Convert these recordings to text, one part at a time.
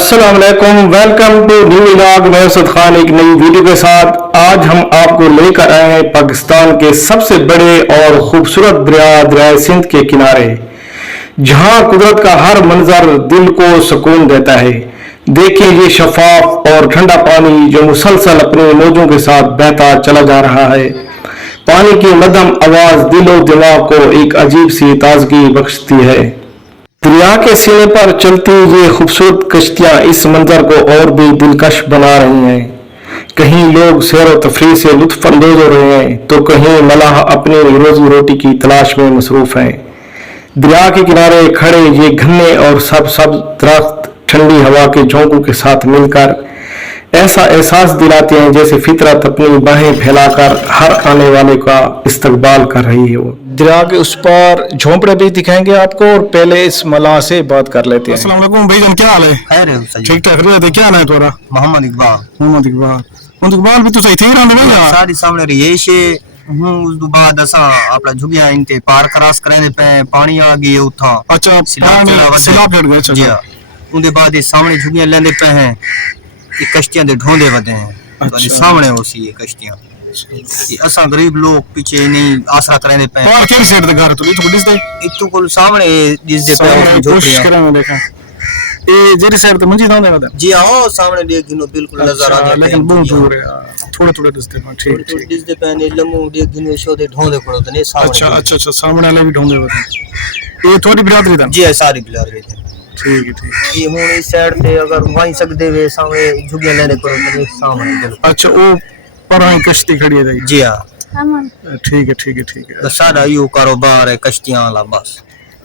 अस्सलाम वालेकुम, welcome to new vlog. मैं असद खान एक नई वीडियो के साथ आज हम आपको लेकर आए हैं पाकिस्तान के सबसे बड़े और खूबसूरत दरिया सिंध के किनारे, जहां कुदरत का हर मंजर दिल को सुकून देता है। देखिए ये शफाफ और ठंडा पानी जो मुसलसल अपने मौजों के साथ बहता चला जा रहा है। पानी की मध्यम आवाज दिल और दिमाग को एक अजीब सी ताजगी बख्शती है। दरिया के सीने पर चलती ये खूबसूरत कश्तियां इस मंजर को और भी दिलकश बना रही हैं। कहीं लोग सैर व तफरीह से लुत्फ अंदोज हो रहे हैं तो कहीं मलाह अपनी रोजी रोटी की तलाश में मसरूफ हैं। दरिया के किनारे खड़े ये घने और सब दरख्त ठंडी हवा के झोंकों के साथ मिलकर ऐसा एहसास दिलाते हैं जैसे फितरत अपनी बाहें फैलाकर हर आने वाले का इस्तकबाल कर रही हो। दरिया के उस पार झोंपड़े भी दिखाएंगे आपको और पहले इस मलाह से बात कर लेते हैं। अस्सलाम वालेकुम भाईजान, क्या हाल है? खैर है, ठीक ठाक है। क्या नाम है तुम्हारा? मोहम्मद इकबाल भी तो सही थे रहने में यार सारी सामने रही है। उस बाद असा अपना झुगिया इनके पार क्रॉस करने पे पानी आ गई उठा। अच्छा सिलाब फट गया। जी हां, उनके बाद ये सामने झुगिया लेंदे पे हैं, ये कश्तियां दे ढोंदे वदे हैं। अच्छा। सामने होसी ये कश्तियां ये असा गरीब लोग पीछे नहीं आसरा करने पे और केन साइड दे घर तो दिस दे इतो को सामने जिस दे पे कोशिश करेंगे देखा ए जेरी साइड तो मंजी दांदे वदे। जी हां, सामने देख गिनो बिल्कुल नजर आ दे लेकिन बहुत दूर है, थोड़े दिस दे ठीक ठीक दिस दे पे ने लमू देख गिनो शो दे ढोंदे पड़ो तने सामने। अच्छा सामने वाले भी ढोंदे वदे। ये थोड़ी बिरादरी दा? जी है, सारी बिरादरी दा। ठीक है। ये हुन इस साइड पे अगर वहीं सकदे वे सामने झुगिया लेने पड़ो तने सामने। अच्छा, वो पर वहीं कश्ती खड़ी है। जी हां, ठीक है। सारा यो कारोबार है कश्तियां वाला। बस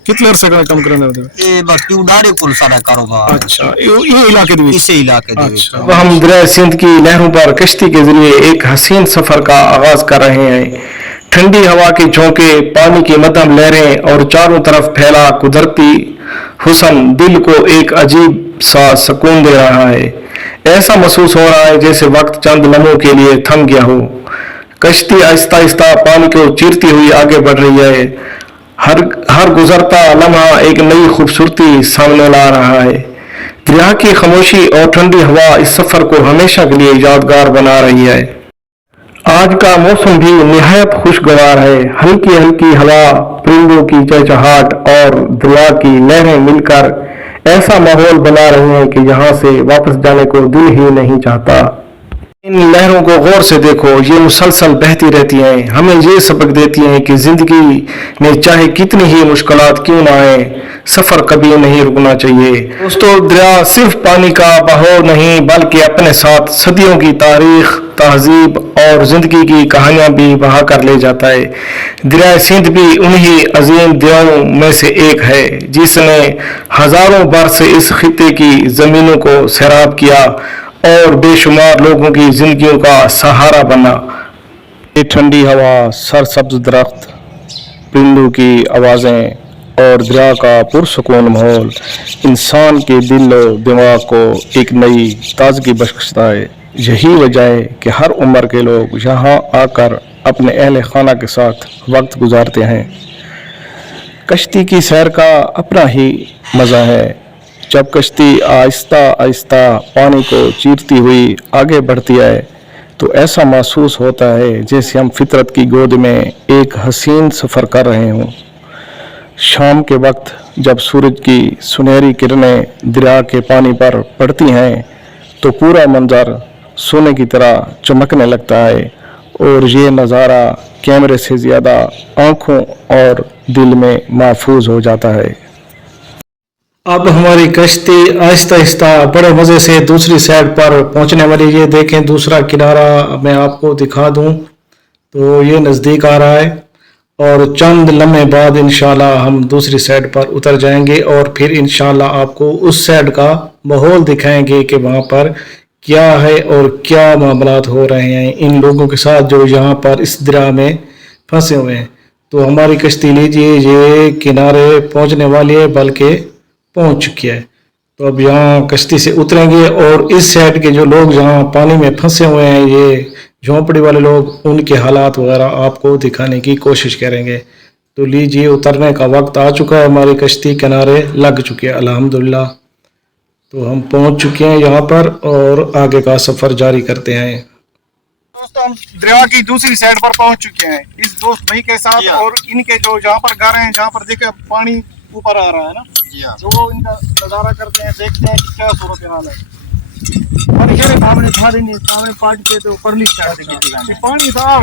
कितने अरसे का काम करने होते? ये बस क्यों डारे कुल सारा कारोबार। अच्छा, ये इलाके दे इसी इलाके दे। अब हम दरिया सिंध की लहरों पर कश्ती के जरिए एक हसीन सफर का आगाज कर रहे हैं। ठंडी हवा के झोंके, पानी की मध्यम लहरें और चारों तरफ फैला कुदरती हुस्न दिल को एक अजीब सा सुकून दे रहा है। ऐसा महसूस हो रहा है जैसे वक्त चंद लम्हों के लिए थम गया हो। कश्ती आहिस्ता आहिस्ता पानी को चीरती हुई आगे बढ़ रही है। हर गुजरता लम्हा एक नई खूबसूरती सामने ला रहा है। दरिया की खामोशी और ठंडी हवा इस सफर को हमेशा के लिए यादगार बना रही है। आज का मौसम भी निहायत खुशगवार है। हल्की हल्की हवा, परिंदों की चहचहाट और दरिया की लहरें मिलकर ऐसा माहौल बना रही हैं कि यहाँ से वापस जाने को दिल ही नहीं चाहता। इन लहरों को गौर से देखो, ये मुसलसल बहती रहती हैं, हमें ये सबक देती हैं कि जिंदगी में चाहे कितनी ही मुश्किलात क्यों ना आए, सफर कभी नहीं रुकना चाहिए। दोस्तों, दरिया सिर्फ पानी का बहाव नहीं बल्कि अपने साथ सदियों की तारीख, तहजीब और जिंदगी की कहानियां भी बहा कर ले जाता है। दरिया सिंध भी उन्हीं अजीम दरियाओं में से एक है जिसने हजारों बरस इस खिते की जमीनों को सैराब किया और बेशुमार लोगों की जिंदगियों का सहारा बना। ये ठंडी हवा, सरसब्ज दरख्त, परिंदों की आवाज़ें और दरिया का पुरसुकून माहौल इंसान के दिल और दिमाग को एक नई ताजगी बख्शता है। यही वजह है कि हर उम्र के लोग यहाँ आकर अपने अहले खाना के साथ वक्त गुजारते हैं। कश्ती की सैर का अपना ही मज़ा है। जब कश्ती आहिस्ता आहिस्ता पानी को चीरती हुई आगे बढ़ती है तो ऐसा महसूस होता है जैसे हम फितरत की गोद में एक हसीन सफ़र कर रहे हों। शाम के वक्त जब सूरज की सुनहरी किरणें दरिया के पानी पर पड़ती हैं तो पूरा मंजर सोने की तरह चमकने लगता है और ये नज़ारा कैमरे से ज़्यादा आँखों और दिल में महफूज हो जाता है। अब हमारी कश्ती आहिस्ता आहिस्ता बड़े मज़े से दूसरी साइड पर पहुंचने वाली। ये देखें, दूसरा किनारा मैं आपको दिखा दूं तो ये नज़दीक आ रहा है और चंद लम्हे बाद इंशाल्लाह हम दूसरी साइड पर उतर जाएंगे और फिर इंशाल्लाह आपको उस साइड का माहौल दिखाएंगे कि वहाँ पर क्या है और क्या मामलात हो रहे हैं इन लोगों के साथ जो यहाँ पर इस दरिया में फंसे हुए हैं। तो हमारी कश्ती लीजिए, ये किनारे पहुँचने वाली है बल्कि पहुंच चुकी है। तो अब यहाँ कश्ती से उतरेंगे और इस साइड के जो लोग जहाँ पानी में फंसे हुए हैं, ये झोंपड़ी वाले लोग, उनके हालात वगैरह आपको दिखाने की कोशिश करेंगे। तो लीजिए, उतरने का वक्त आ चुका है, हमारी कश्ती किनारे लग चुकी है अल्हम्दुलिल्लाह। تو ہم پہنچ چکے ہیں یہاں پر اور آگے کا سفر جاری کرتے ہیں. دوستو ہم دریا کی دوسری سائڈ پر پہنچ چکے ہیں اس دوست بھائی کے ساتھ اور ان کے جو جہاں پر گھر ہیں جہاں پر دیکھیں پانی اوپر آ رہا ہے نا جو ان کا نظارہ کرتے ہیں دیکھتے ہیں کیا صورتحال ہے. پانی کہہ رہے سامنے تھارے نہیں سامنے پاٹ پہ تو پرلی سائڈ سے پانی تھا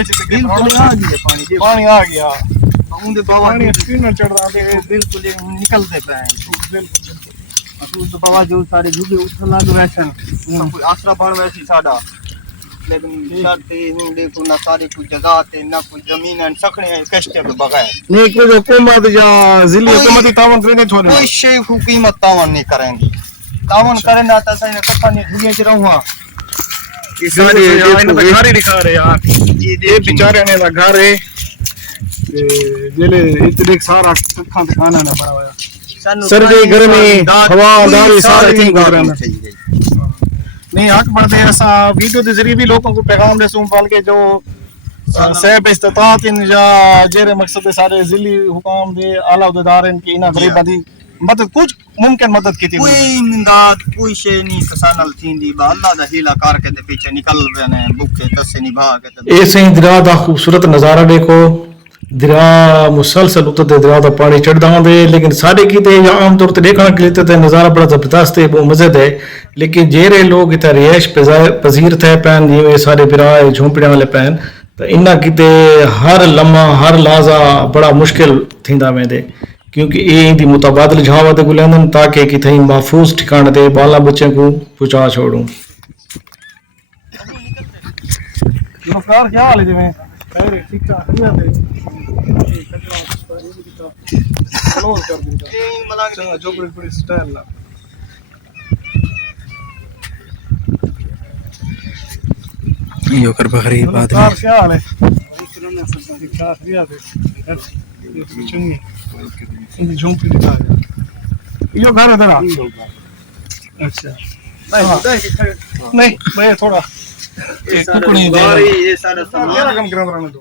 پانی آ گیا پانی اسکرین میں چڑھ رہا ہے بالکل نکلتے پہ بابا جو سارے جھوٹے اٹھنا تو ویسن کوئی آسرا بن ویسی ساڈا لیکن شرط ہوں دیکھو نہ سارے کوئی جزات ہے نہ کوئی زمین ہے سکھنے ہیں کشتے کے بغیر نہیں کوئی حکومت یا ضلع حکومتی تعاون کرنے تھوڑے کوئی شے حکومت تعاون نہیں کریں گی تعاون کریں نہ تو صحیح پتہ نہیں دنیا چ رہوں یہ سارے گھر ہی دکھا رہے یار یہ بیچارے نے گھر ہے جلے اتنے سارا کھان کھانا نہ پڑا ہوا سردی گرمی ہوا داری سارے تین گزرنا نہیں حق بڑھتے ہیں ایسا ویڈیو کے ذریعے بھی لوگوں کو پیغام دے سوں بلکہ جو صاحب استطاعت ان یا جیرے مقصد سارے ضلعی حکام دے اعلیٰ عہدیدار ان کی انہاں غریباں دی مدد کچھ ممکن مدد کی تھی کوئی امداد کوئی شے نہیں کسانل تھیندی با اللہ دا ہیلا کر کے تے پیچھے نکل رہے ہیں بھوکے تسے نبھا کے ایسے ہی دریا دا خوبصورت نظارہ دیکھو دریا مسلسل اترتے دریا دا پانی چڑھدا ہوندے لیکن سارے کیتے یا عام طور تے دیکھنا کے لیے تے نظارہ بڑا زبردست ہے بہت مزے ہے لیکن جیرے لوگ اتنا رہائش پذیر تھے پین جی سارے برائے جھونپڑیاں والے پین تو انہاں کیتے ہر لمحہ ہر لحظہ بڑا مشکل تھیندا ویندے کیونکہ یہ دی متبادل جہاں تے گلیندن تاکہ کتھیں محفوظ ٹھکانے تے بالا بچے کو پہنچا چھوڑوں. نمسکار کیا حال ہے جی میں ٹھیک ٹھاک جو بڑی سٹائل یہ کر بغری بات ہے کیا حال ہے ٹھیک ٹھاک بھی آتے چنگی ان جھونپڑی دکھا یہ گھر ہے تیرا اچھا نہیں میں تھوڑا ٹکڑی دے یہ سارا سامان کم کرا رہنے دو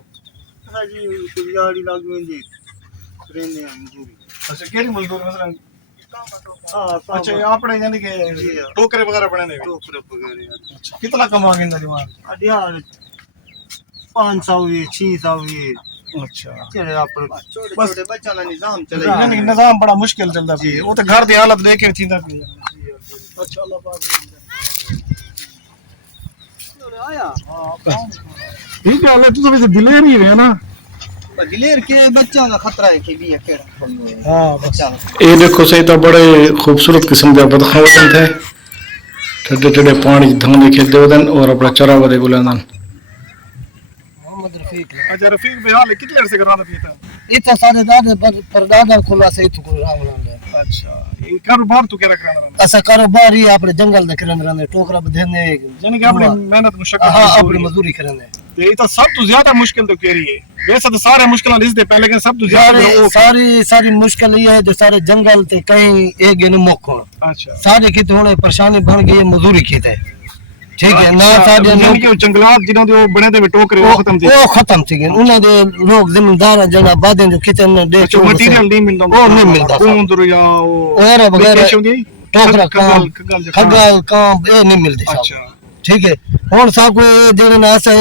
جی کلیاڑی لگ ویندی رہنے مزدوری اچھا کیڑی مزدوری مثلا اچھا اپنے یعنی کہ ٹوکرے وغیرہ بنانے ٹوکرے وغیرہ اچھا کتنا کماؤ گے دیوان دیہار 500 ہوئی 600 ہوئی اچھا چلے اپ چھوٹے بچوں کا نظام چلے یعنی نظام بڑا مشکل چلدا ہے وہ تے گھر دی حالت لے کے تھیندا اچھا اللہ پاک آیا ٹھیک ہے اللہ تو دلیر ہی ہے نا دلیر کے بچوں کا خطرہ ہے کہ بھی ہے ہاں بچہ یہ دیکھو صحیح تو بڑے خوبصورت قسم کے بدخاں وطن تھے ٹھڈے ٹھڈے پانی دھانے کھیلتے ودن اور اپنا چرا ودے گلندن. اچھا رفیق بھائی حال کتنے عرصے کرانا پیتا ہے اتنا سارے دادے پردادا کھلا سے تو کو رام رہا اچھا یہ کاروبار تو کیا رکھنا رہا ایسا کاروبار ہی اپنے جنگل دے کرن رہنے ٹوکرا بدھنے یعنی کہ اپنی محنت مشقت ہاں اپنی مزدوری کرنے یہ تو سب تو زیادہ مشکل تو کہہ رہی ہے ویسے تو سارے مشکل اس دے پہلے لیکن سب تو زیادہ ساری مشکل یہ ہے جو سارے جنگل تے کہیں ایک گن موک ہون اچھا سارے کی تھوڑے پریشانی بن گئی مزدوری کی تے ٹھیک ہے نہ سارے جنگلات جنہاں دے بنے تے ٹوکرے وہ ختم تھی گئے انہاں دے لوگ زمیندار جگہ بادیں جو کچن دے جو مٹیریل نہیں ملدا وہ نہیں ملدا کوندر یا اور وغیرہ ٹوکرا کام کھگال کام اے نہیں ملدی اچھا ٹھیک ہے ہن سا کو جڑے نا ایسا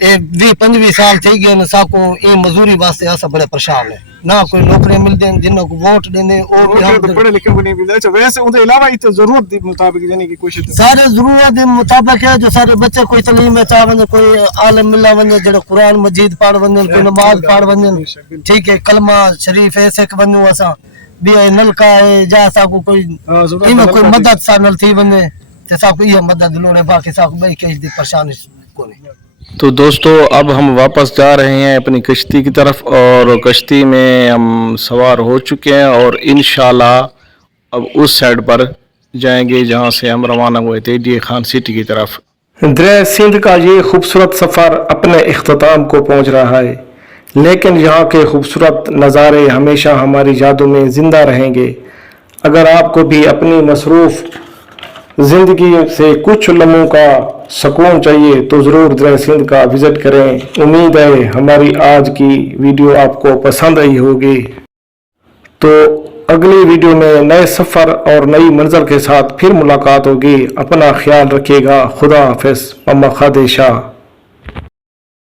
اے 20-25 سال تھی گئے نا سا کو اے مزدوری واسطے اسا بڑے پریشان ہے نہ کوئی نوکری مل دین جنہاں کو ووٹ دینے اور بھی پڑھے لکھے بھی نہیں ملدے اچھا ویسے ان دے علاوہ تے ضرورت دی مطابق یعنی کہ کوئی سارے ضرورت دے مطابق ہے جو سارے بچے کوئی تعلیم میں چاہ ونجے کوئی عالم ملا ونجے جڑا قرآن مجید پڑھ ونجے کوئی نماز پڑھ ونجے ٹھیک ہے کلمہ شریف ہے سکھ ونجو اسا بھی نلکا ہے جا سا کو کوئی ان کوئی مدد سا نل تھی ونجے تے سا کو یہ مدد لوڑے باقی سا کو بھئی کہیں دی پریشانی کوئی. تو دوستو اب ہم واپس جا رہے ہیں اپنی کشتی کی طرف اور کشتی میں ہم سوار ہو چکے ہیں اور انشاءاللہ اب اس سائڈ پر جائیں گے جہاں سے ہم روانہ ہوئے تھے ڈی خان سٹی کی طرف. دریا سندھ کا یہ خوبصورت سفر اپنے اختتام کو پہنچ رہا ہے لیکن یہاں کے خوبصورت نظارے ہمیشہ ہماری یادوں میں زندہ رہیں گے. اگر آپ کو بھی اپنی مصروف زندگی سے کچھ لمحوں کا سکون چاہیے تو ضرور دریا سندھ کا وزٹ کریں. امید ہے ہماری آج کی ویڈیو آپ کو پسند آئی ہوگی. تو अगली वीडियो में नए सफ़र और नई मंजिल के साथ फिर मुलाकात होगी। अपना ख्याल रखिएगा। खुदा हाफिज़। मम्मा खादिशा।